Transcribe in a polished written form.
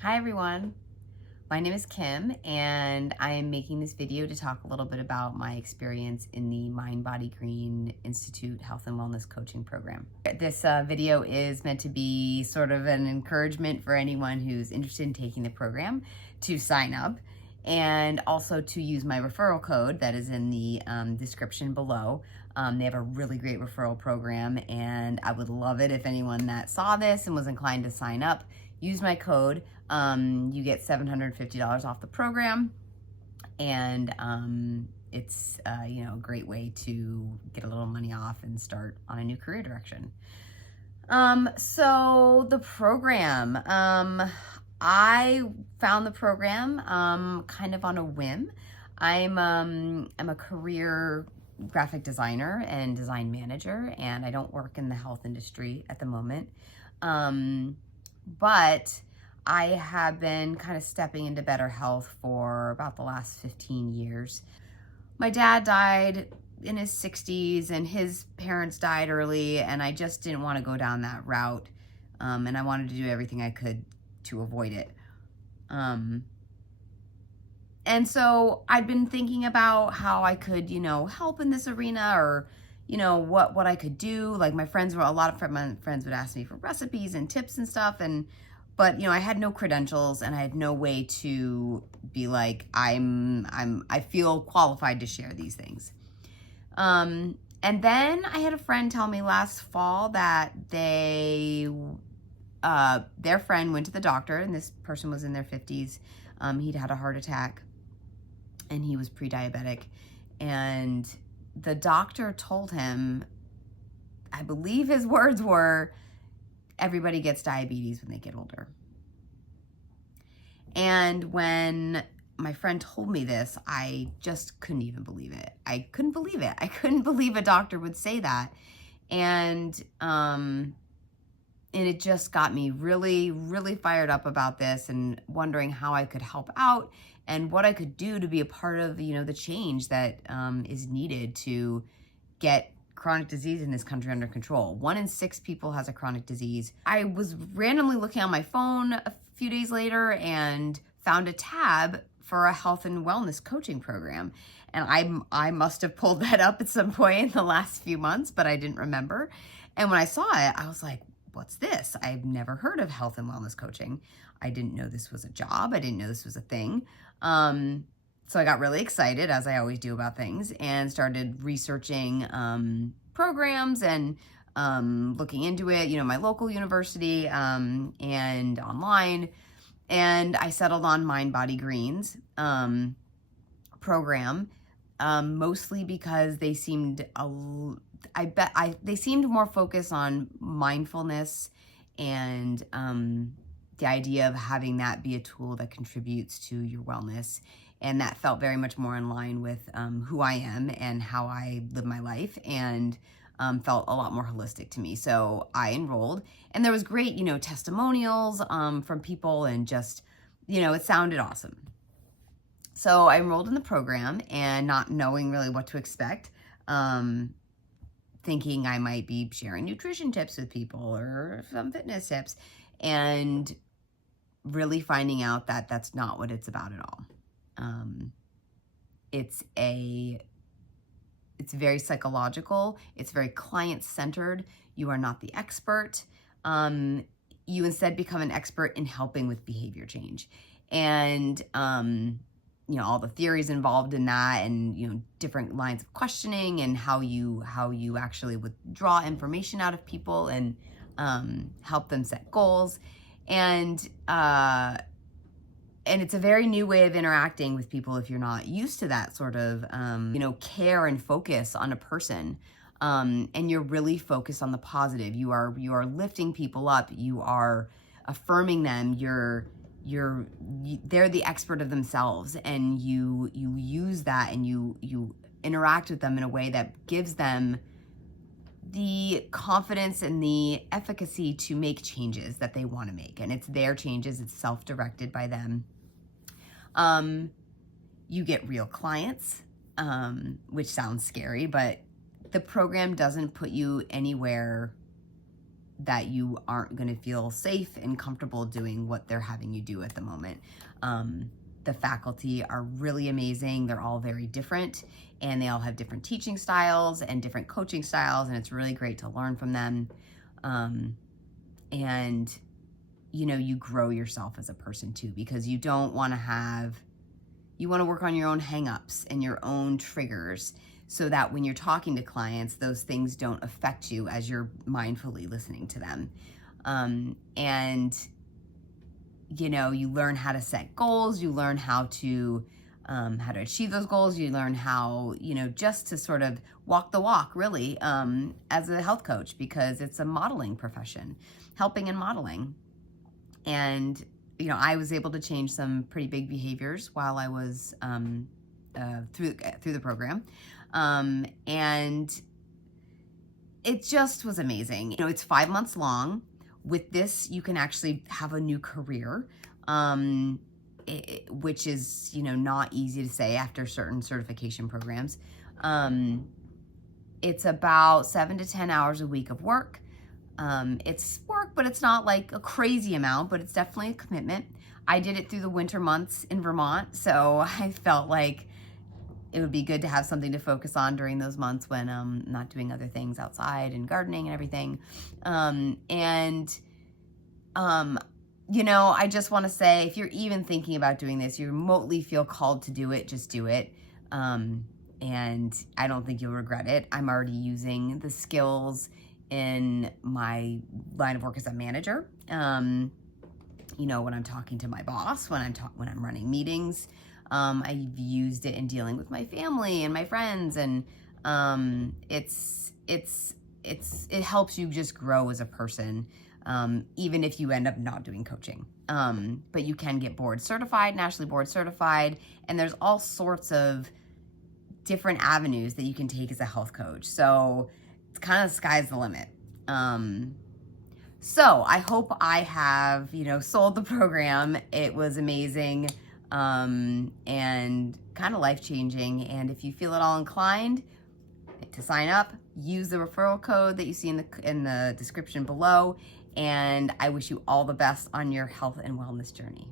Hi everyone, my name is Kim and I am making this video to talk a little bit about my experience in the mindbodygreen Institute Health and Wellness Coaching Program. This video is meant to be sort of an encouragement for anyone who's interested in taking the program to sign up and also to use my referral code that is in the description below. They have a really great referral program and I would love it if anyone that saw this and was inclined to sign up use my code. You get $750 off the program, and it's a great way to get a little money off and start on a new career direction. So the program, I found the program kind of on a whim. I'm a career graphic designer and design manager, and I don't work in the health industry at the moment. But I have been kind of stepping into better health for about the last 15 years. My dad died in his 60s and his parents died early, and I just didn't want to go down that route. And I wanted to do everything I could to avoid it. And so I'd been thinking about how I could, help in this arena, or, what I could do. Like a lot of my friends would ask me for recipes and tips and stuff. But I had no credentials and I had no way to be like, I feel qualified to share these things. And then I had a friend tell me last fall that their friend went to the doctor, and this person was in their 50s. He'd had a heart attack and he was pre-diabetic, and the doctor told him, I believe his words were, everybody gets diabetes when they get older. And when my friend told me this, I just couldn't even believe it. I couldn't believe it. I couldn't believe a doctor would say that. And it just got me really, really fired up about this and wondering how I could help out and what I could do to be a part of, the change that is needed to get chronic disease in this country under control. 1 in 6 people has a chronic disease. I was randomly looking on my phone a few days later and found a tab for a health and wellness coaching program. And I must have pulled that up at some point in the last few months, but I didn't remember. And when I saw it, I was like, what's this? I've never heard of health and wellness coaching. I didn't know this was a job. I didn't know this was a thing. So I got really excited, as I always do about things, and started researching programs and looking into it, my local university and online. And I settled on mindbodygreen's program, mostly because they seemed they seemed more focused on mindfulness and the idea of having that be a tool that contributes to your wellness. And that felt very much more in line with who I am and how I live my life, and felt a lot more holistic to me. So I enrolled, and there was great, testimonials from people, and just, it sounded awesome. So I enrolled in the program, and not knowing really what to expect, thinking I might be sharing nutrition tips with people or some fitness tips, and really finding out that that's not what it's about at all. It's very psychological. It's very client-centered. You are not the expert. You instead become an expert in helping with behavior change. And, all the theories involved in that, and, different lines of questioning, and how you actually withdraw information out of people and help them set goals. And it's a very new way of interacting with people if you're not used to that sort of, care and focus on a person. And you're really focused on the positive. You are lifting people up. You are affirming them. They're the expert of themselves, and you use that, and you interact with them in a way that gives them the confidence and the efficacy to make changes that they want to make. And it's their changes. It's self-directed by them. You get real clients, which sounds scary, but the program doesn't put you anywhere that you aren't going to feel safe and comfortable doing what they're having you do at the moment. The faculty are really amazing. They're all very different, and they all have different teaching styles and different coaching styles, and it's really great to learn from them. And, you know, you grow yourself as a person too, because you don't want to have, you want to work on your own hangups and your own triggers, so that when you're talking to clients, those things don't affect you as you're mindfully listening to them. And, you know, you learn how to set goals, you learn how to achieve those goals, you learn how, you know, just to sort of walk the walk, really, as a health coach, because it's a modeling profession, helping and modeling. And, you know, I was able to change some pretty big behaviors while I was through the program. And it just was amazing. You know, it's 5 months long. With this, you can actually have a new career, which is, you know, not easy to say after certain certification programs. It's about 7 to 10 hours a week of work. It's work, but it's not like a crazy amount, but it's definitely a commitment. I did it through the winter months in Vermont, so I felt like it would be good to have something to focus on during those months when I'm not doing other things outside and gardening and everything. You know, I just want to say, if you're even thinking about doing this, you remotely feel called to do it, just do it. And I don't think you'll regret it. I'm already using the skills in my line of work as a manager. You know, when I'm talking to my boss, when I'm running meetings, I've used it in dealing with my family and my friends, and it helps you just grow as a person, even if you end up not doing coaching. But you can get board certified, nationally board certified, and there's all sorts of different avenues that you can take as a health coach. So it's kind of sky's the limit. So I hope I have, you know, sold the program. It was amazing. And kind of life-changing. And if you feel at all inclined to sign up, use the referral code that you see in the description below. And I wish you all the best on your health and wellness journey.